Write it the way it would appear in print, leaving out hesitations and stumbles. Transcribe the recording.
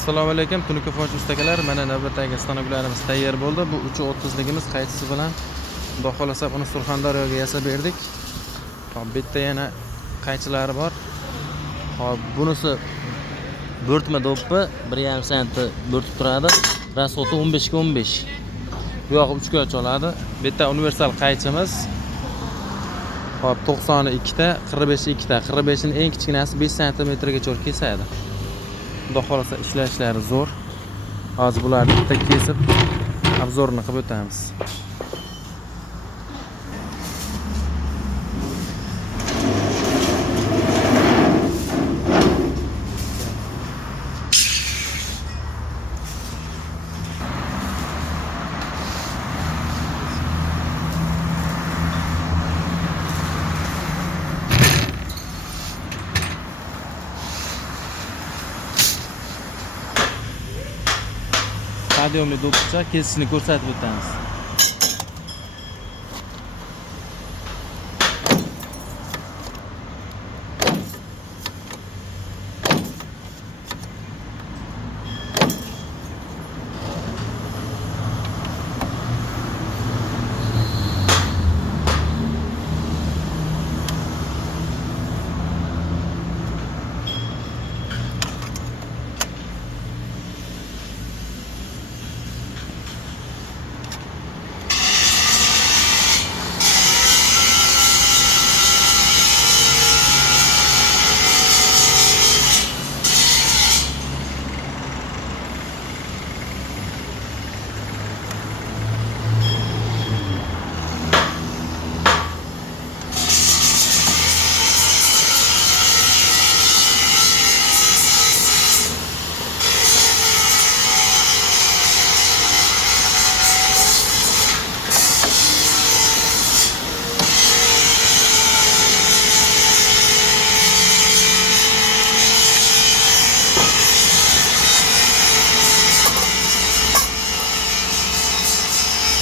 Assalomu alaykum, Tunuka foch ustakalar. Mana navbatdagi stanoklarimiz tayyor bo'ldi. Bu 330ligimiz qaytisi bilan Xudo xolasa uni Surxondaryoga yasab berdik. Hop, bitta yana qaychilari bor. Hop, bunisi bo'rtma do'ppi 1,5 senti bo'rtib turadi. Rasxoti 15 ga 15. Bu yog'i 3 ga oladi. Bitta universal qaychimiz. Hop, 92 ta, 45 ta. 45 ning eng kichkinasi 5 sm gacha kesadi. Xudo xolasa ishlashlari zo'r. Hozir bularni bitta kesib obzorini qilib o'tamiz. Podiyomli do'ppicha kesishni ko'rsatib o'tamiz.